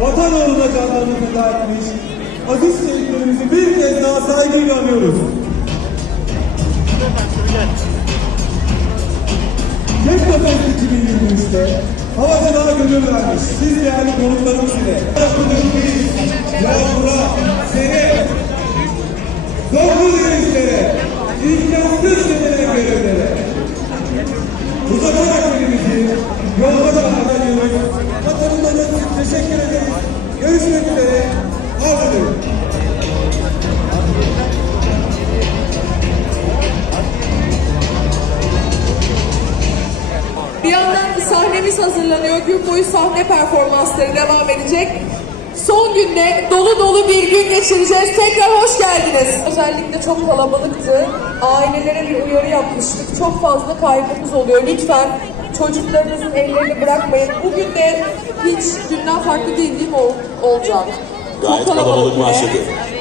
vatan uğruna canlarını feda etmiş aziz şehitlerimizi bir kez daha saygıyla anıyoruz. Teknofest 2023'te havacılığa gönül vermiş. Siz değerli konuklarımız ile. Sere, Zorlu sahnemiz hazırlanıyor. Gün boyu sahne performansları devam edecek. Son günde dolu dolu bir gün geçireceğiz. Tekrar hoş geldiniz. Özellikle çok kalabalıktı. Ailelere bir uyarı yapmıştık. Çok fazla kaybımız oluyor. Lütfen çocuklarınızın ellerini bırakmayın. Bugün de hiç günden farklı değil değil mi ol- olacak? Gayet kalabalık yine. başladı.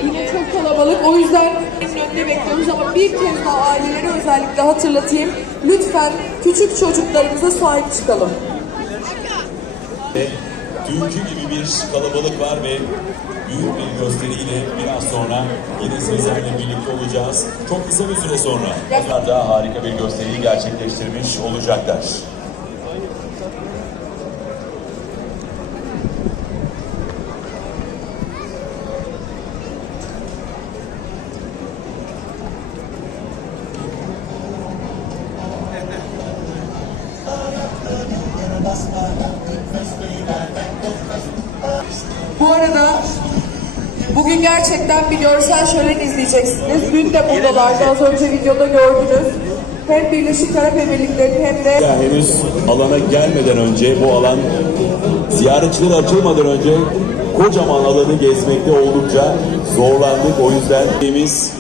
Yine çok kalabalık. O yüzden önünde bekliyoruz ama bir kez daha aileleri özellikle hatırlatayım. Lütfen küçük çocuklarımıza sahip çıkalım. Ve Dünkü gibi bir kalabalık var ve büyük bir gösteriyle biraz sonra yine sizlerle birlikte olacağız. Çok kısa bir süre sonra onlar da harika bir gösteriyi gerçekleştirmiş olacaklar. Bu arada bugün gerçekten bir görsel şölen izleyeceksiniz. Dün de buradalardı. Az önce videoda gördünüz. Hem Birleşik Arap Emirlikleri hem de Ya henüz alana gelmeden önce bu alan ziyaretçilere açılmadan önce kocaman alanı gezmekte oldukça zorlandık. O yüzden biz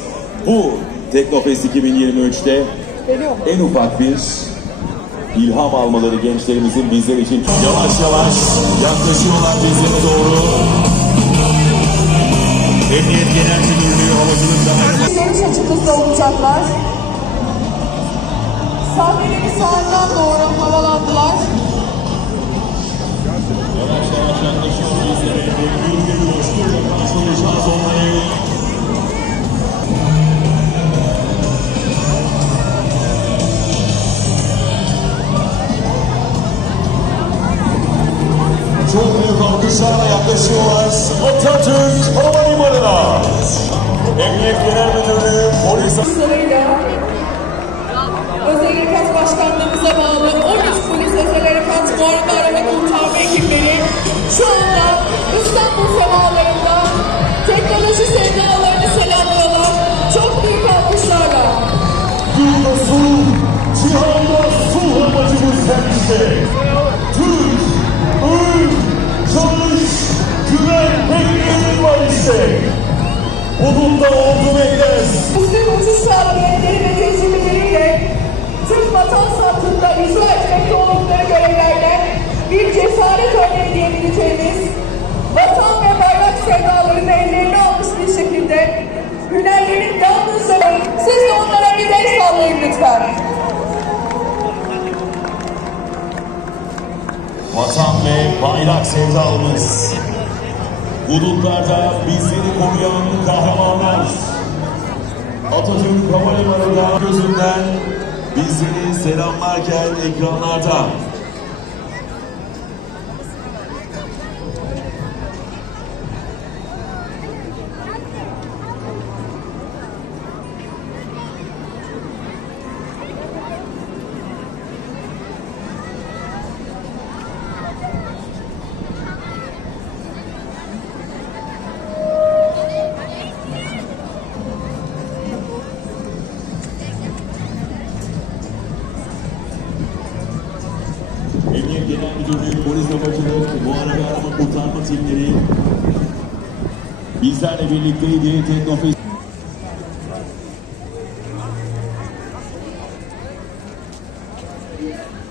bu Teknofest 2023'te geliyor mu? en ufak bir ilham almaları gençlerimizin bizler için yavaş yavaş yaklaşıyorlar bizlere doğru. Emniyet Genel Müdürlüğü Havacılık Dairesi Görüş açımızda olacaklar. Sahnenin sağından doğru havalandılar. yavaş yaklaşıyor bizlere. Bir coşkuyla karşılayacağız onları. Alkışlarla yaklaşıyorlar Atatürk Havalimanı'na. Emniyet Genel Müdürlüğü, polis Özel Harekat Başkanlığımıza bağlı 13 polis özel harekat muharebe arama kurtarma ekipleri şu anda İstanbul semalarında teknoloji sevdalarını selamlıyorlar. Çok büyük alkışlarla. Sulh, cihanda sulh amacımız kendisi. Türk, ırk, çalış, güven bekleyenin var işte. Bulunda oldu bekleriz. Uzun uçuş kabiliyetleri ve tecrübeleriyle tüm vatan sattığında icra etmekte oldukları görevlerden bir cesaret ve bayrak sevdalımız. Hudutlarda bizleri koruyan kahramanlar. Atatürk Havalimanı'nda gözünden bizleri selamlarken ekranlarda. Genel Müdürlüğü Polis ve Bakımlık Muharebe Arama Kurtarma Timleri bizlerle birlikteydi. Teknofest Yeah.